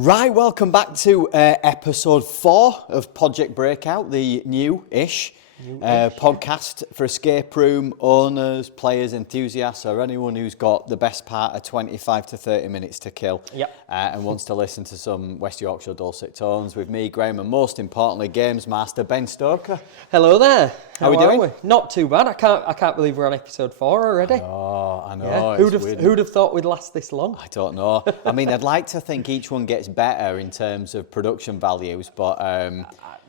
Right, welcome back to episode 4 of Pod-ject Breakout, the new-ish podcast for escape room owners, players, enthusiasts, or anyone who's got the best part of 25 to 30 minutes to kill and wants to listen to some West Yorkshire dulcet tones with me, Graham, and most importantly, Games Master Ben Stoker. Hello there. How are we doing? Not too bad. I can't believe we're on episode 4 already. I know. Yeah. Who'd have thought we'd last this long? I don't know. I mean, I'd like to think each one gets better in terms of production values, but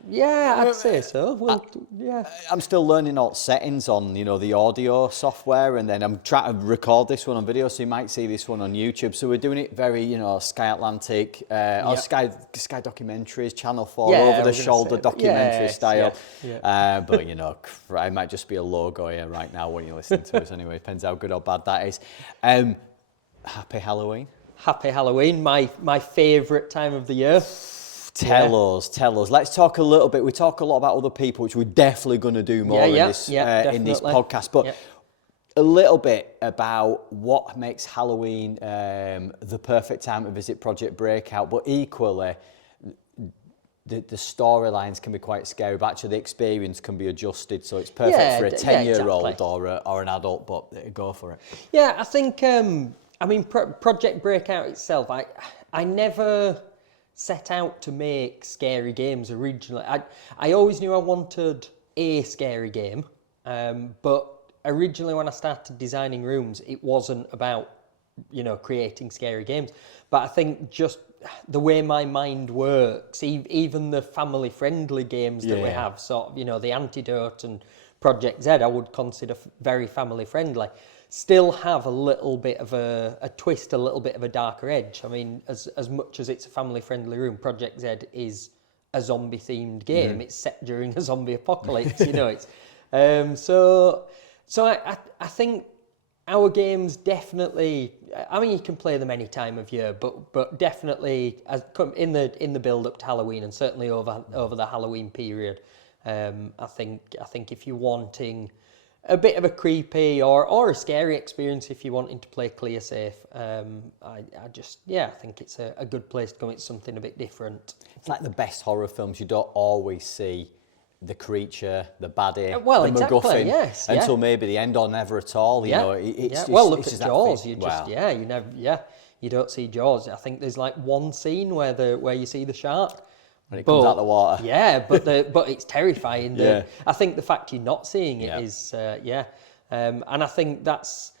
yeah, I'd say so. Well, yeah. I'm still learning all settings on, the audio software, and then I'm trying to record this one on video, so you might see this one on YouTube. So we're doing it very, Sky Atlantic, or Sky documentaries, Channel 4, over-the-shoulder documentary style. Yeah. But, it might just be a logo here right now when you listen to us anyway. Depends how good or bad that is. Happy Halloween. Happy Halloween, my favourite time of the year. Tell us. Let's talk a little bit. We talk a lot about other people, which we're definitely going to do more in this podcast. But a little bit about what makes Halloween the perfect time to visit Pod-ject Breakout. But equally, the storylines can be quite scary. But actually, the experience can be adjusted, so it's perfect for a 10-year-old or an adult. But go for it. Yeah, I think. Pod-ject Breakout itself. I never set out to make scary games originally. I always knew I wanted a scary game, but originally when I started designing rooms, it wasn't about, creating scary games. But I think just the way my mind works, even the family-friendly games that we have, sort of, the Antidote and Pod-ject Z, I would consider very family-friendly, still have a little bit of a twist, a little bit of a darker edge. I mean, as much as it's a family-friendly room, Pod-ject Z is a zombie-themed game. Mm-hmm. It's set during a zombie apocalypse, It's so I think our games definitely. I mean, you can play them any time of year, but definitely in the build-up to Halloween, and certainly over the Halloween period. I think if you're wanting a bit of a creepy or a scary experience, if you're wanting to play clear safe, I think it's a good place to go. It's something a bit different. It's like the best horror films. You don't always see the creature, the baddie, the MacGuffin, until maybe the end or never at all. Look at Jaws. You don't see Jaws. I think there's like one scene where you see the shark. When it comes out the water. Yeah, but it's terrifying. I think the fact you're not seeing it is, and I think that's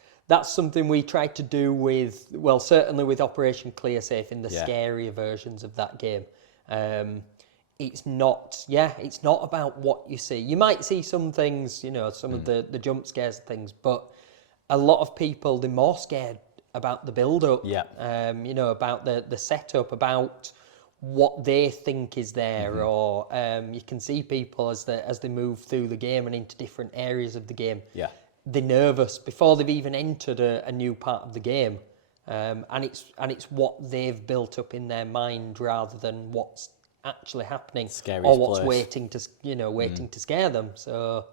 something we tried to do certainly with Operation Clear Safe in the scarier versions of that game. It's not about what you see. You might see some things, some of the jump scares and things, but a lot of people, they're more scared about the build-up, about the setup, about what they think is there, or you can see people as they move through the game and into different areas of the game. Yeah, they're nervous before they've even entered a new part of the game, and it's what they've built up in their mind rather than what's actually happening or what's waiting to scare them. So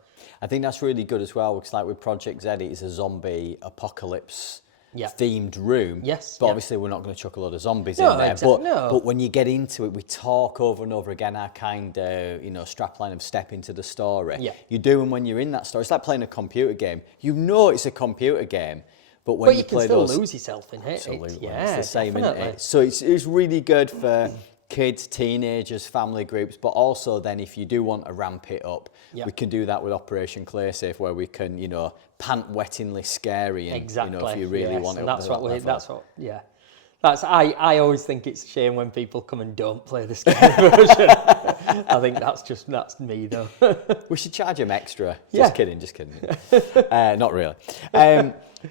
I think that's really good as well, because like with Pod-ject Z, it's a zombie apocalypse themed room. Yes. But obviously we're not going to chuck a load of zombies in there. But when you get into it, we talk over and over again our kind of, strapline of step into the story. Yeah. You do them when you're in that story. It's like playing a computer game. It's a computer game. But when you can play still lose yourself in it. Absolutely. It's the same, isn't it? So it's really good for kids, teenagers, family groups, but also then if you do want to ramp it up, we can do that with Operation Clear Safe, where we can, pant-wettingly scary, and if you really want it. And I always think it's a shame when people come and don't play the scary version. I think that's me though. We should charge them extra. Just kidding. Not really.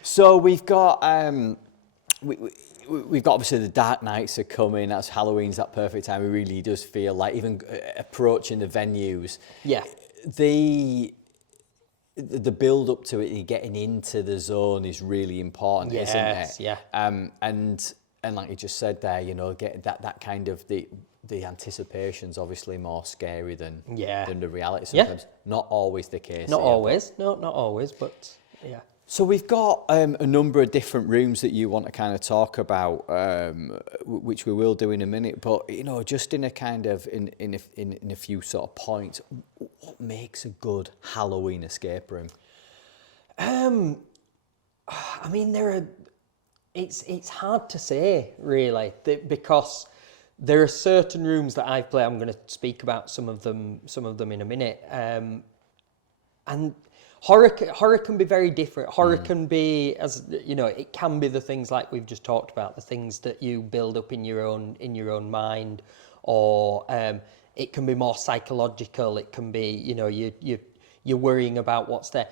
So we've got we've got obviously the dark nights are coming. That's Halloween's that perfect time. It really does feel like even approaching the venues. Yeah. The build up to it, and getting into the zone is really important, isn't it? Yeah. And like you just said there, get that kind of the anticipation's obviously more scary than the reality sometimes. Not always the case. Not always, but yeah. So we've got a number of different rooms that you want to kind of talk about, which we will do in a minute. But just in a kind of in a few sort of points, what makes a good Halloween escape room? I mean, it's hard to say really, because there are certain rooms that I've played. I'm going to speak about some of them in a minute, and horror can be very different. Horror can be, as it can be the things like we've just talked about, the things that you build up in your own mind, or it can be more psychological. It can be you're worrying about what's there,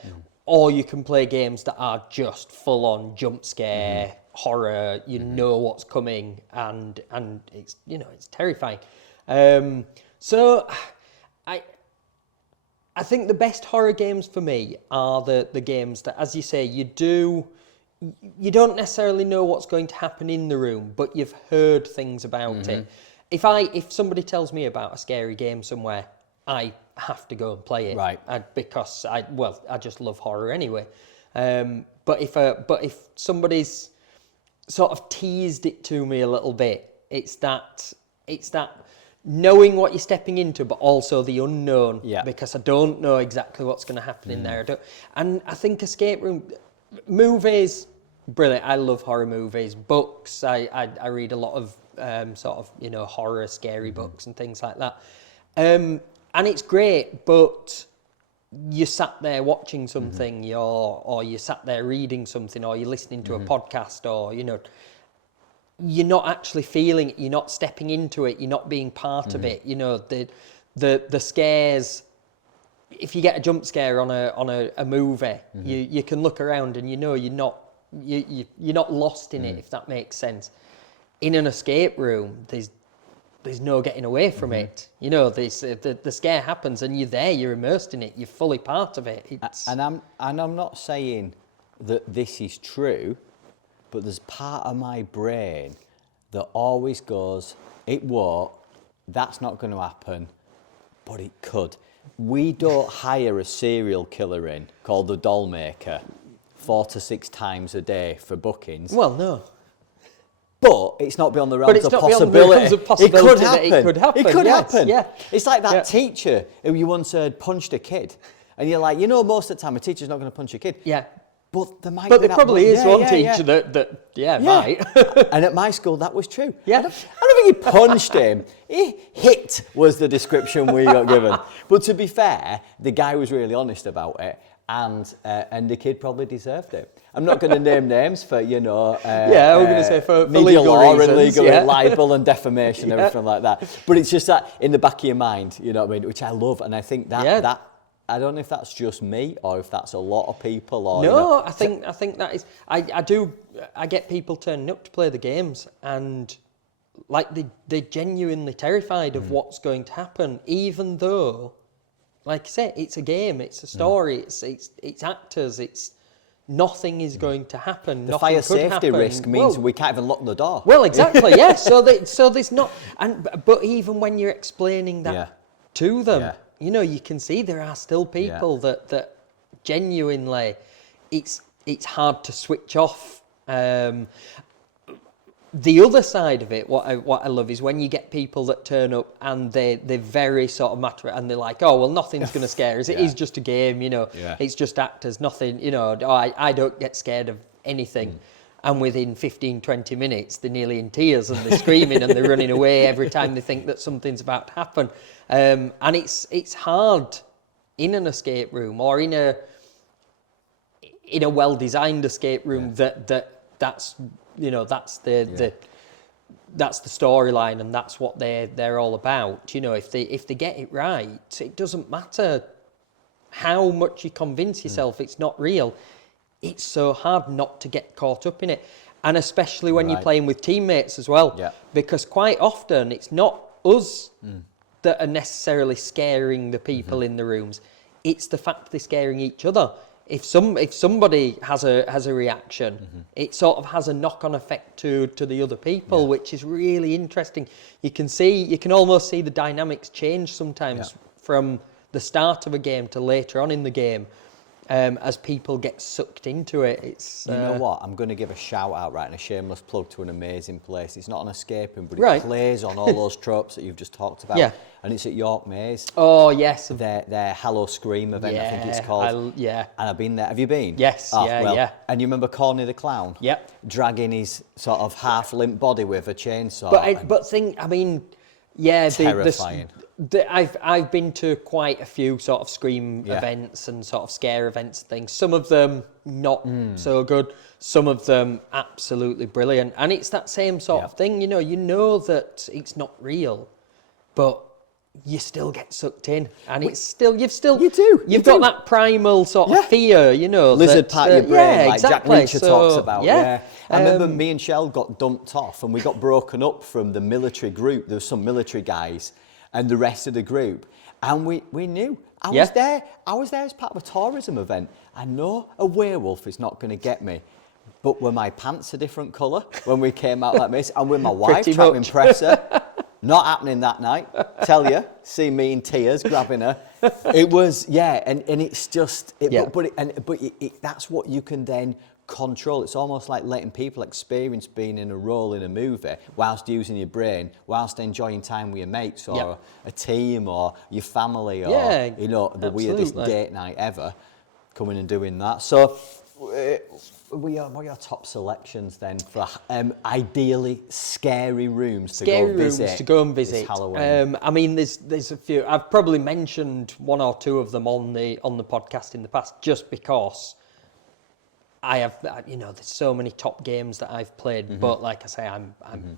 or you can play games that are just full on jump scare horror. You know what's coming, and it's it's terrifying. So I think the best horror games for me are the games that, as you say, you don't necessarily know what's going to happen in the room, but you've heard things about it. If somebody tells me about a scary game somewhere, I have to go and play it, right? Because I just love horror anyway. But if somebody's sort of teased it to me a little bit, it's that knowing what you're stepping into, but also the unknown, because I don't know exactly what's going to happen in there. And I think escape room movies, brilliant. I love horror movies. Books, I read a lot of sort of horror, scary books and things like that. And it's great, but you sat there watching something, or you sat there reading something, or you're listening to a podcast, or you're not actually feeling it, you're not stepping into it, you're not being part of it. The scares, if you get a jump scare on a movie, you can look around and you're not lost in it, if that makes sense. In an escape room, there's no getting away from it. The scare happens and you're there, you're immersed in it, you're fully part of it. And I'm not saying that this is true, but there's part of my brain that always goes, it won't, that's not going to happen, but it could. We don't hire a serial killer in called the doll maker 4 to 6 times a day for bookings. Well, no. But it's not beyond the realms of possibility. It could happen. It could happen. Yeah. It's like that teacher who you once heard punched a kid. And you're like, most of the time a teacher's not going to punch a kid. Yeah. But there might but be there probably is one teacher that might. And at my school, that was true. Yeah. I don't think he punched him. He hit was the description we got given. But to be fair, the guy was really honest about it, and the kid probably deserved it. I'm not going to name names for, we're going to say for media legal law reasons, and legal libel and defamation and everything like that. But it's just that in the back of your mind, which I love, and I think that I don't know if that's just me or if that's a lot of people. Or no, I think that is. I get people turning up to play the games, and like they're genuinely terrified of what's going to happen, even though, like I say, it's a game, it's a story, it's actors, nothing is going to happen. The fire safety risk means we can't even lock the door. Well, exactly, yeah. So there's not, but even when you're explaining that to them. You can see there are still people that genuinely, it's hard to switch off. The other side of it, what I love is when you get people that turn up and they're very sort of matter, and they're like, oh well, nothing's going to scare us. It is just a game, It's just actors. Nothing, I don't get scared of anything. And within 15, 20 minutes, they're nearly in tears and they're screaming and they're running away every time they think that something's about to happen. And it's hard in an escape room or in a well-designed escape room that's the storyline and that's what they're all about. If they get it right, it doesn't matter how much you convince yourself it's not real. It's so hard not to get caught up in it. And especially when you're playing with teammates as well. Yeah. Because quite often it's not us that are necessarily scaring the people in the rooms. It's the fact they're scaring each other. If somebody has a reaction, it sort of has a knock-on effect to the other people, which is really interesting. You can almost see the dynamics change sometimes from the start of a game to later on in the game. as people get sucked into it. It's you know what? I'm going to give a shout out, right, and a shameless plug to an amazing place. It's not an escape room, but Right. it plays on all those tropes that you've just talked about. Yeah. And it's at York Maze. Oh yes, Their Hello Scream event, I think it's called. yeah. And I've been there. Have you been? Yes, yeah. And you remember Corny the Clown? Yep. Dragging his sort of half limp body with a chainsaw. Terrifying. I've been to quite a few sort of Scream events and sort of scare events and things. Some of them not so good. Some of them absolutely brilliant. And it's that same sort of thing. You know that it's not real, but you still get sucked in, and you've got that primal sort of fear, lizard part of your brain, like exactly. Jack Reacher talks about. Yeah. I remember me and Shell got dumped off, and we got broken up from the military group. There was some military guys, and the rest of the group, and we knew. I was there as part of a tourism event. I know a werewolf is not going to get me. But were my pants a different colour when we came out like this? And with my wife trying to impress her. Not happening that night, tell you. See me in tears grabbing her. It was, and it's just, that's what you can then control. It's almost like letting people experience being in a role in a movie whilst using your brain, whilst enjoying time with your mates or a team or your family or, the weirdest date night ever, coming and doing that. So, what are your top selections then for ideally scary rooms to go and visit? This Halloween? I mean, there's a few. I've probably mentioned one or two of them on the podcast in the past, just because I have, there's so many top games that I've played. But like I say, I'm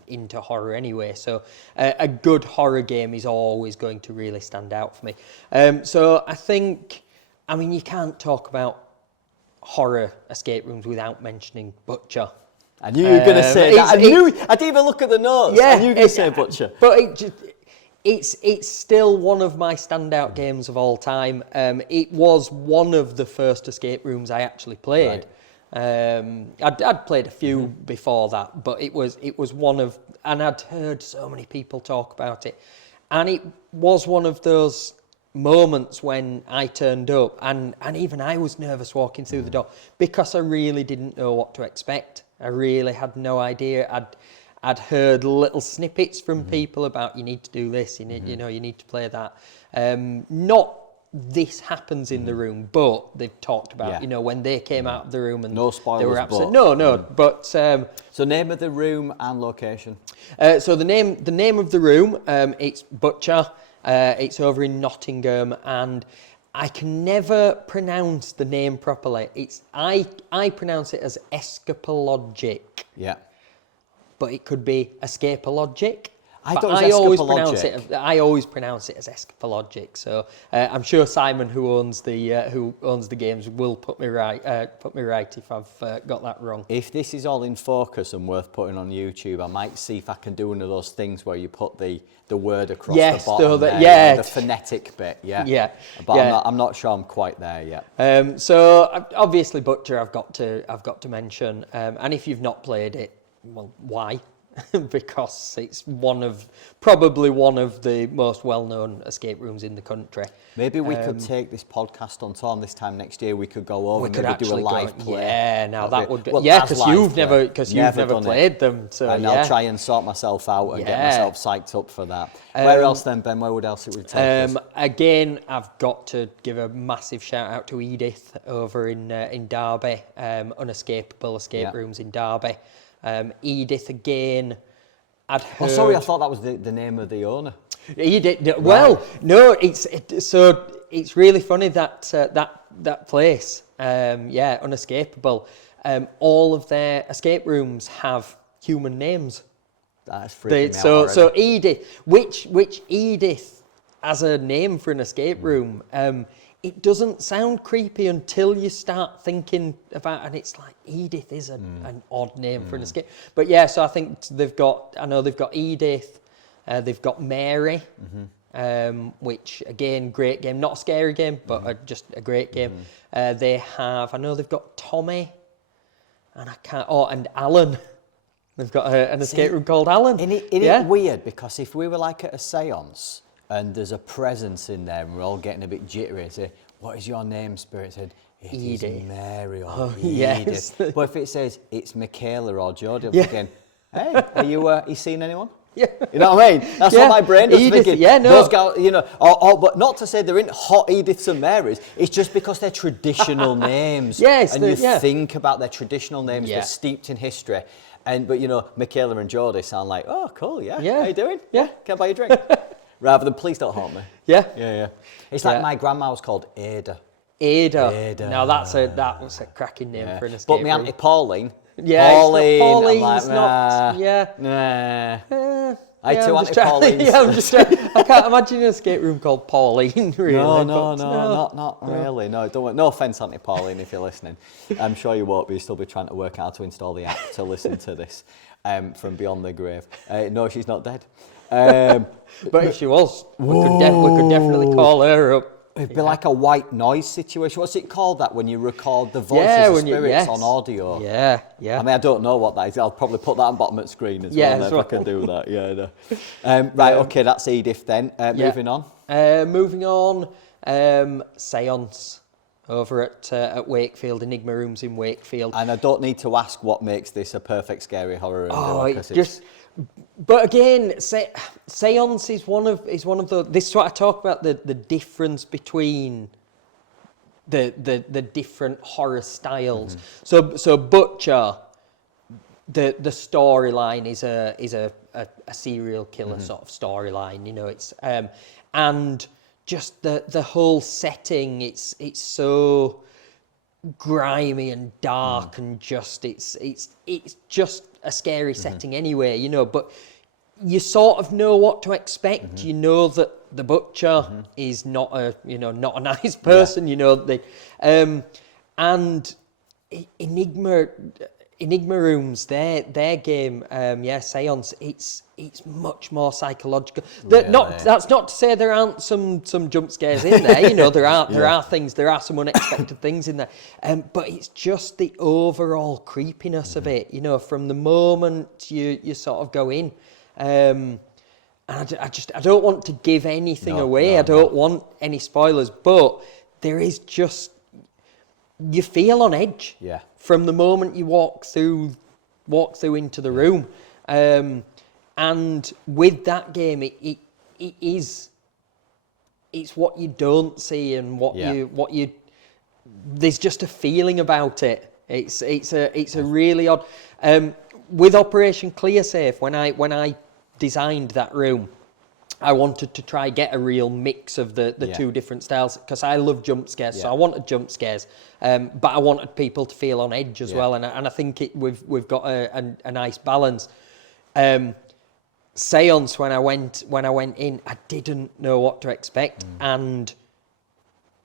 into horror anyway, so a good horror game is always going to really stand out for me. So I think, you can't talk about horror escape rooms without mentioning Butcher. I knew you were going to say that. I didn't even look at the notes. I knew you were going to say Butcher. But it's still one of my standout games of all time. It was one of the first escape rooms I actually played. Right. I'd played a few before that, but it was one of, and I'd heard so many people talk about it, and it was one of those moments when I turned up, and even I was nervous walking through the door because I really didn't know what to expect. I really had no idea. I'd heard little snippets from people about you need to do this, you need to play that. Not this happens in the room, but they've talked about when they came out of the room and no spoilers. They were absolutely but so name of the room and location. So the name of the room, it's Butcher. It's over in Nottingham, and I can never pronounce the name properly. I pronounce it as Escapologic. Yeah. But it could be Escapologic. I always pronounce it as Escapologic. So I'm sure Simon, who owns the games, will put me right if I've got that wrong. If this is all in focus and worth putting on YouTube, I might see if I can do one of those things where you put the word across the bottom. The phonetic bit. Yeah. But I'm not sure I'm quite there yet. So obviously Butcher, I've got to mention, and if you've not played it, well, why? Because it's probably one of the most well-known escape rooms in the country. Maybe we could take this podcast on tour, and this time next year we could go over and maybe do a live play. Yeah, now that would be... because you've never played them. So, and I'll try and sort myself out and get myself psyched up for that. Where else then, Ben? Where else it would take us? Again, I've got to give a massive shout-out to Edith over in Derby, Unescapable Escape Rooms in Derby. Edith again. I'd heard. Oh, sorry, I thought that was the name of the owner. Edith. Right. Well, no, it's really funny that that place. Unescapable. All of their escape rooms have human names. That's freaking me out already. So Edith, which Edith as a name for an escape room. It doesn't sound creepy until you start thinking about it, and it's like Edith is an odd name for an escape. But so I think they've got Edith, they've got Mary, which again, great game, not a scary game, but just a great game. They've got Tommy, and Alan. They've got an escape room called Alan. Isn't it weird? Because if we were like at a seance and there's a presence in there and we're all getting a bit jittery, say, what is your name, Spirit? Said, It is Mary or Edith. Yes. But if it says it's Michaela or Jodie, I'm thinking, hey, are you seen anyone? Yeah. You know what I mean? That's what my brain does. Edith, thinking, those guys, you know, but not to say they're in hot Ediths and Marys. It's just because they're traditional names. Yes, and you think about their traditional names. They're steeped in history. But you know, Michaela and Jodie sound like, oh, cool, yeah. How you doing? Yeah. Can I buy you a drink? Rather than please don't haunt me. Yeah. It's like my grandma was called Ada. Ada. Now that was a cracking name for an escape room. But my Auntie Pauline. Yeah, Pauline's not. I had two Auntie Paulines. I'm just trying. I can't imagine an escape room called Pauline. Really. No, not really. No, don't. No offence, Auntie Pauline, if you're listening. I'm sure you won't be. You'll still be trying to work out how to install the app to listen to this from beyond the grave. No, she's not dead. But if she was, we could definitely call her up. It'd be like a white noise situation. What's it called that when you record the voices of spirits on audio? Yeah. I mean, I don't know what that is. I'll probably put that on bottom of the screen as well if I can do that. Right, okay, that's Edith then. Moving on. Moving on, Seance over at Wakefield, Enigma Rooms in Wakefield. And I don't need to ask what makes this a perfect scary horror room. But again, Seance is one of the. This is what I talk about, the difference between the different horror styles. So Butcher, the storyline is a serial killer sort of storyline. You know, it's and just the whole setting. It's so grimy and dark and just it's just a scary setting anyway, you know, but you sort of know what to expect. You know that the Butcher is not a nice person, you know, and Enigma Rooms, their game, Seance, it's much more psychological. That's not to say there aren't some jump scares in there. You know, there are things, there are some unexpected things in there. But it's just the overall creepiness of it. You know, from the moment you sort of go in, and I don't want to give anything away. I don't want any spoilers, but there is just, you feel on edge. Yeah. From the moment you walk through into the room. And with that game, it's what you don't see and what you there's just a feeling about it. It's a really odd. With Operation ClearSafe, when I designed that room, I wanted to try get a real mix of the two different styles, because I love jump scares, so I wanted jump scares, but I wanted people to feel on edge as well, and I think we've got a nice balance. Seance, when I went in, I didn't know what to expect, and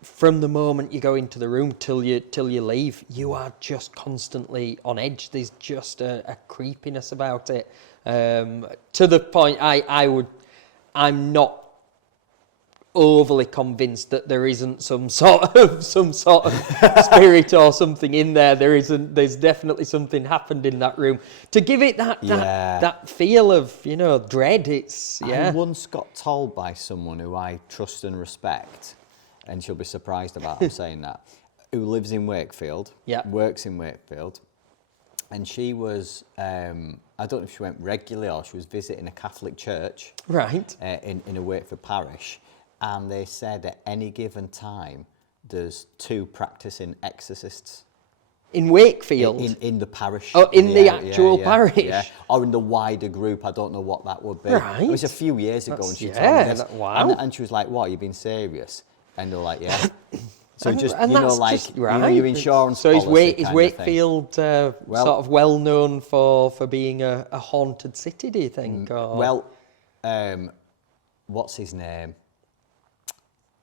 from the moment you go into the room till you leave, you are just constantly on edge. There's just a creepiness about it, to the point I'm not overly convinced that there isn't some sort of spirit or something in there. There's definitely something happened in that room to give it that feel of, you know, dread. I once got told by someone who I trust and respect, and she'll be surprised about I'm saying that, who lives in Wakefield, works in Wakefield, and she was, I don't know if she went regularly or she was visiting a Catholic church, right, in a Wakefield parish, and they said at any given time there's 2 practicing exorcists. In Wakefield? In the parish. Oh, in the actual parish? Yeah, or in the wider group, I don't know what that would be. Right. It was a few years ago, and she told me this. Wow. And she was like, what, are you being serious? And they're like, yeah. So you're insurance. So is Wakefield sort of well known for being a haunted city, do you think? Well, what's his name?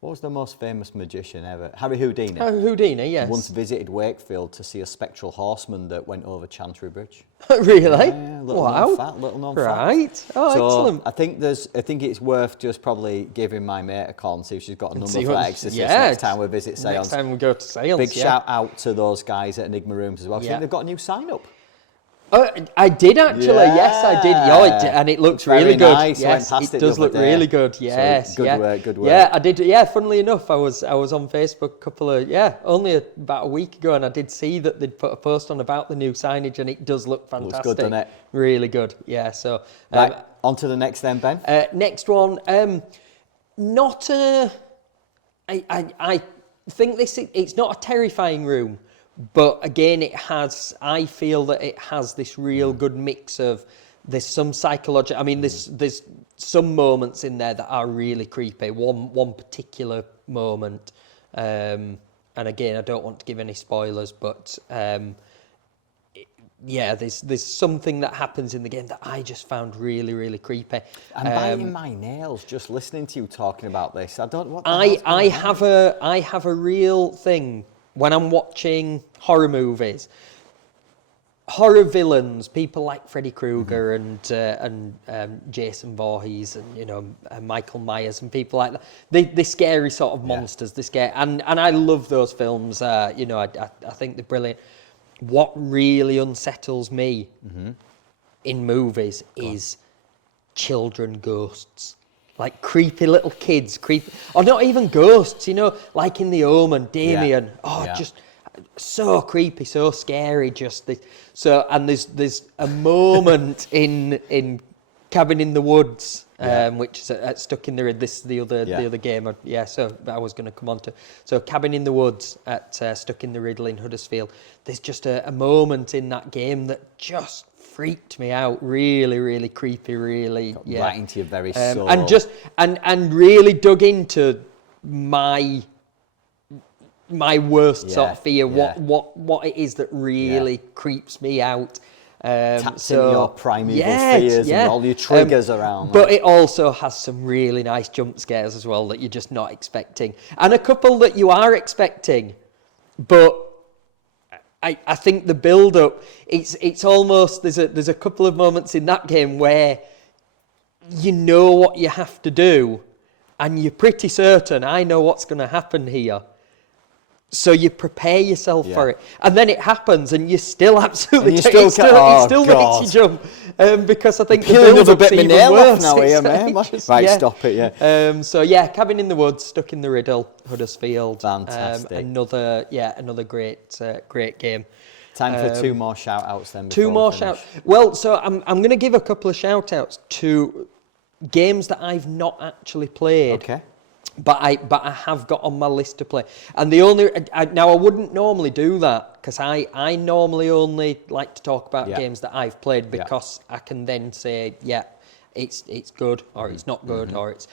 What was the most famous magician ever? Harry Houdini. Houdini, yes. Once visited Wakefield to see a spectral horseman that went over Chantry Bridge. Really? Yeah, little known fact. Right. Oh, so excellent. I think it's worth just probably giving my mate a call and see if she's got a number for exorcists next time we visit Seance. Next time we go to Seance. Big shout out to those guys at Enigma Rooms as well. I think they've got a new sign up. I did actually. Yeah. Yes, I did. And it looks really good. Nice. Yes, it does look really good. Yes, so good work. Yeah, I did. Yeah, funnily enough, I was on Facebook only about a week ago, and I did see that they'd put a post on about the new signage, and it does look fantastic. Looks good, doesn't it? Really good. Yeah. So right, on to the next then, Ben. Next one. Not a. I think it's not a terrifying room. But again, I feel that it has this real good mix of, there's some psychological, I mean, there's some moments in there that are really creepy. One particular moment, and again, I don't want to give any spoilers, but there's something that happens in the game that I just found really, really creepy. I'm biting my nails just listening to you talking about this. I have a real thing. When I'm watching horror movies, horror villains, people like Freddy Krueger and Jason Voorhees and Michael Myers and people like that, the scary sort of monsters, and I love those films. I think they're brilliant. What really unsettles me in movies is children ghosts. Like creepy little kids, or not even ghosts, like in The Omen, Damien. Just so creepy, so scary. And there's a moment in Cabin in the Woods, which is Stuck in the This is the other game. So I was going to come on to. So Cabin in the Woods at Stuck in the Riddle in Huddersfield. There's just a moment in that game that just freaked me out. Really, really creepy. Really, right into your very soul. And really dug into my worst sort of fear. What it is that really creeps me out. Taps into your primeval fears and all your triggers around. But it also has some really nice jump scares as well that you're just not expecting, and a couple that you are expecting, but. I think the build-up, it's almost, there's a couple of moments in that game where you know what you have to do and you're pretty certain, I know what's going to happen here. So you prepare yourself for it. And then it happens and you still absolutely... And it still makes you jump. Because I think the build-up's a bit even worse. Now here, man. Right, stop it, Cabin in the Woods, Stuck in the Riddle, Huddersfield. Fantastic. Another great game. Time for two more shout-outs then. Two more shout-outs. Well, so I'm going to give a couple of shout-outs to games that I've not actually played. Okay. But I have got on my list to play. And the only... Now, I wouldn't normally do that, because I normally only like to talk about games that I've played, because I can then say, it's good, or it's not good, or it's...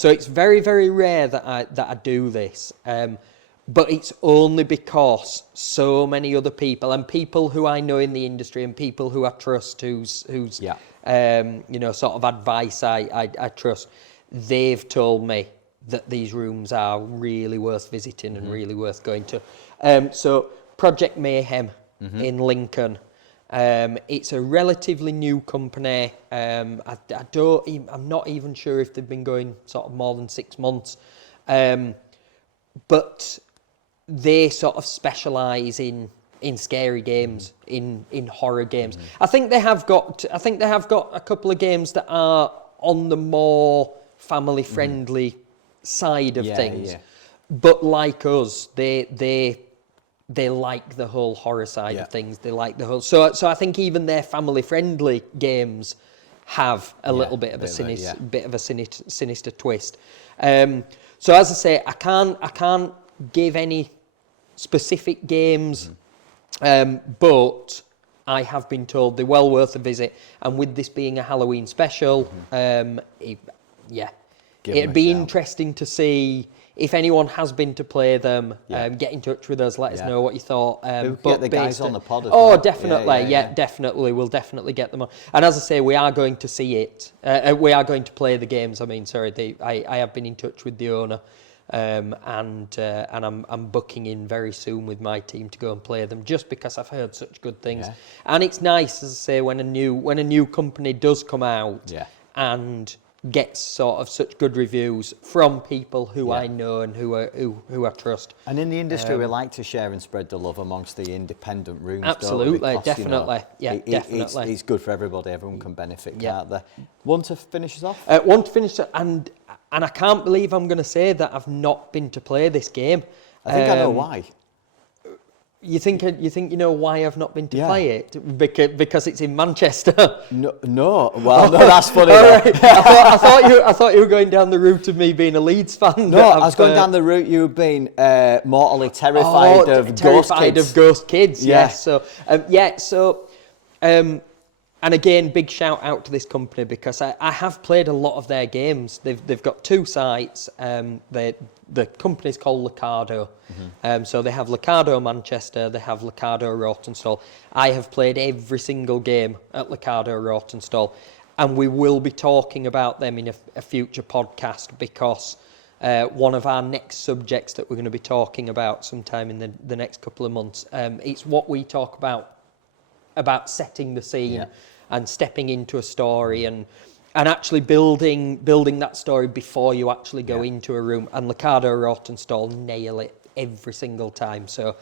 So it's very, very rare that I do this. But it's only because so many other people, and people who I know in the industry, and people who I trust, whose sort of advice I trust, they've told me that these rooms are really worth visiting and really worth going to. So Project Mayhem in Lincoln. It's a relatively new company. I'm not even sure if they've been going sort of more than 6 months. But they sort of specialise in scary games, in horror games. I think they have got a couple of games that are on the more family friendly side of things, but like us, they like the whole horror side of things. They like the whole. So I think even their family friendly games have a little bit of a sinister twist. So as I say, I can't give any specific games, but I have been told they're well worth a visit. And with this being a Halloween special, it'd be interesting to see if anyone has been to play them. Get in touch with us. Let us know what you thought. Get the guys on the pod as well. Definitely. Definitely. We'll definitely get them on. And as I say, we are going to see it. We are going to play the games. I have been in touch with the owner, and I'm booking in very soon with my team to go and play them, just because I've heard such good things. And it's nice, as I say, when a new company does come out, and gets sort of such good reviews from people who I know and who I trust. And in the industry, we like to share and spread the love amongst the independent rooms. Absolutely, don't we? Because, definitely, definitely. It's good for everybody. Everyone can benefit, can't they? Want to finish us off? Want to finish, and I can't believe I'm going to say that I've not been to play this game. I think I know why. You think you know why I've not been to play it? Because it's in Manchester. No. Well, no, that's funny. Right. I thought you were going down the route of me being a Leeds fan. No, I was going down the route you being mortally terrified of ghost kids. Yes. So and again, big shout out to this company because I have played a lot of their games. They've got 2 sites. The company's called Liccardo. So they have Liccardo Manchester, they have Liccardo Rawtenstall. I have played every single game at Liccardo Rawtenstall, and we will be talking about them in a future podcast because one of our next subjects that we're going to be talking about sometime in the next couple of months, it's what we talk about setting the scene and stepping into a story and actually building that story before you actually go into a room. And Liccardo Rawtenstall nail it every single time. So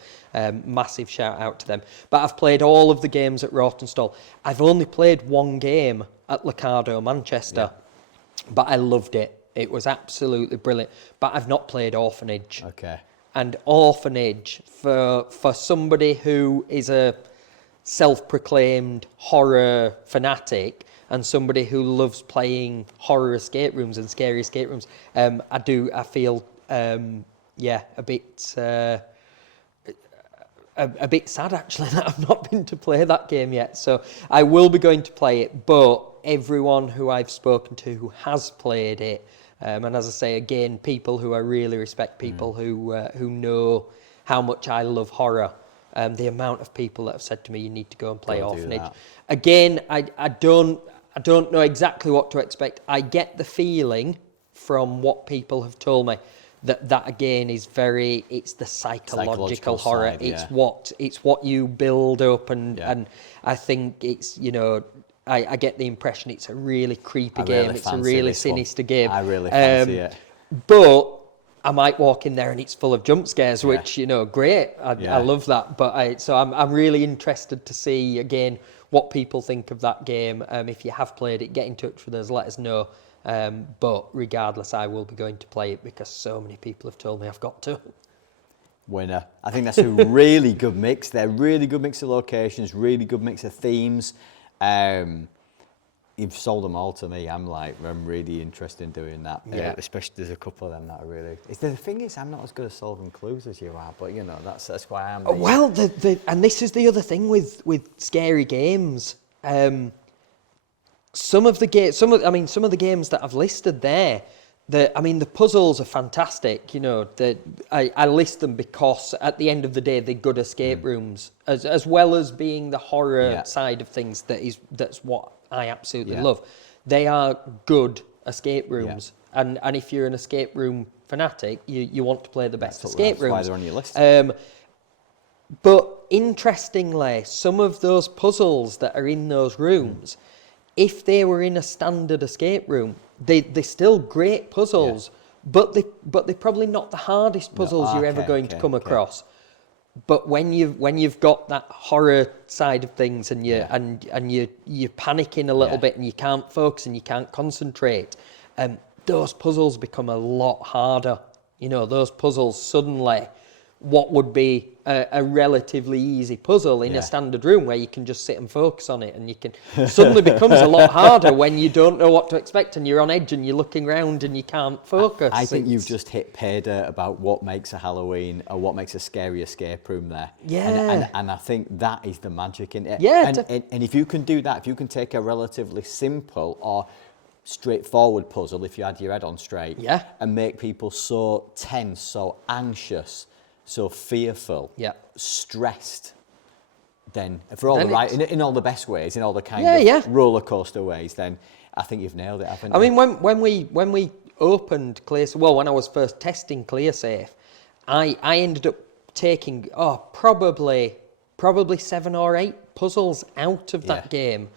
massive shout out to them. But I've played all of the games at Rawtenstall. I've only played 1 game at Liccardo Manchester, but I loved it. It was absolutely brilliant. But I've not played Orphanage. Okay. And Orphanage, for somebody who is a self-proclaimed horror fanatic and somebody who loves playing horror escape rooms and scary escape rooms, I feel a bit sad actually that I've not been to play that game yet. So I will be going to play it, but everyone who I've spoken to who has played it, and as I say again, people who I really respect, people who know how much I love horror. The amount of people that have said to me, you need to go and play Orphanage. Again, I don't know exactly what to expect. I get the feeling from what people have told me that again is it's the psychological horror. Side, It's what you build up and I think it's, I get the impression it's a really creepy game. It's a really sinister game. I really fancy it. But I might walk in there and it's full of jump scares, which, great. I love that. But so I'm really interested to see, again, what people think of that game. If you have played it, get in touch with us, let us know. But regardless, I will be going to play it because so many people have told me I've got to. Winner. I think that's a really good mix. They're really good mix of locations, really good mix of themes. You've sold them all to me. I'm really interested in doing that. Especially there's a couple of them that are really. The thing is, I'm not as good at solving clues as you are, but that's why I am. Well, and this is the other thing with scary games. Some of the games that I've listed there. The puzzles are fantastic. I list them because at the end of the day they're good escape rooms, as well as being the horror side of things. That's what I absolutely love. They are good escape rooms, and if you're an escape room fanatic, you want to play the best escape rooms. That's why they're on your list. But interestingly, some of those puzzles that are in those rooms, if they were in a standard escape room, they're still great puzzles, but they're probably not the hardest puzzles you're ever going to come across. But when you've got that horror side of things and you're panicking a little bit and you can't focus and you can't concentrate, those puzzles become a lot harder. Those puzzles suddenly, what would be a relatively easy puzzle in a standard room where you can just sit and focus on it, and you can suddenly becomes a lot harder when you don't know what to expect and you're on edge and you're looking around and you can't focus. I think you've just hit pay dirt about what makes a Halloween or what makes a scary escape room there. Yeah. And I think that is the magic in it. Yeah. And if you can do that, if you can take a relatively simple or straightforward puzzle, if you had your head on straight, and make people so tense, so anxious, so fearful, stressed, then for all in all the best ways, in all the kind of roller coaster ways, then I think you've nailed it, haven't you? I mean, when we opened ClearSafe, when I was first testing ClearSafe, I ended up taking probably 7 or 8 puzzles out of that game,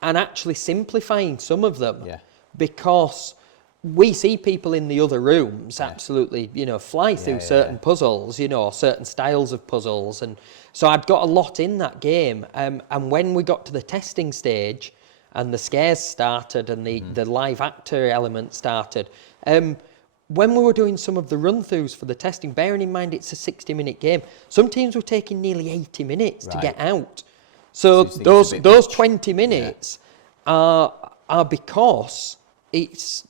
and actually simplifying some of them. because we see people in the other rooms absolutely, fly through certain puzzles, certain styles of puzzles. And so I'd got a lot in that game. And when we got to the testing stage and the scares started and the live actor element started, when we were doing some of the run-throughs for the testing, bearing in mind it's a 60-minute game, some teams were taking nearly 80 minutes to get out. So those 20 minutes are because it's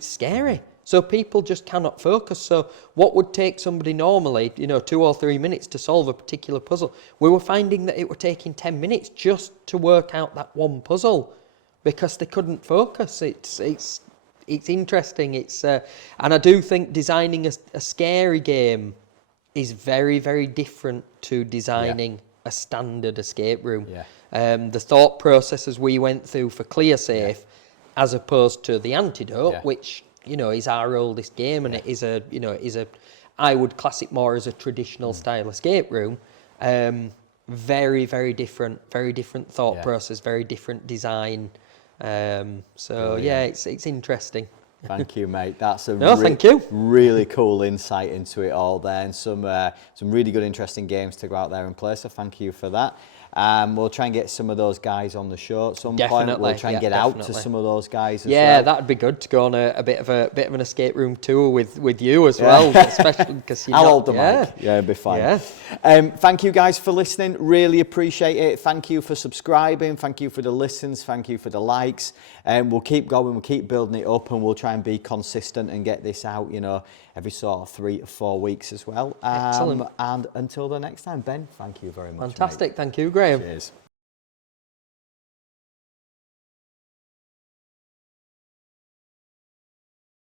scary. So people just cannot focus. So what would take somebody normally, 2 or 3 minutes to solve a particular puzzle, we were finding that it were taking 10 minutes just to work out that one puzzle because they couldn't focus. It's interesting. And I do think designing a scary game is very, very different to designing a standard escape room. The thought processes we went through for ClearSafe, as opposed to the Antidote, which is our oldest game, and it is I would class it more as a traditional style escape room. Very, very different thought process, very different design. It's interesting. Thank you, mate. That's a thank you. Really cool insight into it all there, and some really good, interesting games to go out there and play. So thank you for that. We'll try and get some of those guys on the show at some point. We'll try and get out to some of those guys as well. Yeah, that'd be good to go on a bit of an escape room tour with you as well, especially because I'll hold the mic. Yeah, it'll be fine. Yeah. Thank you guys for listening. Really appreciate it. Thank you for subscribing. Thank you for the listens. Thank you for the likes. We'll keep going. We'll keep building it up, and we'll try and be consistent and get this out, every sort of 3 to 4 weeks as well. Excellent. And until the next time, Ben, thank you very much. Fantastic. Mate. Thank you, Graham. Cheers.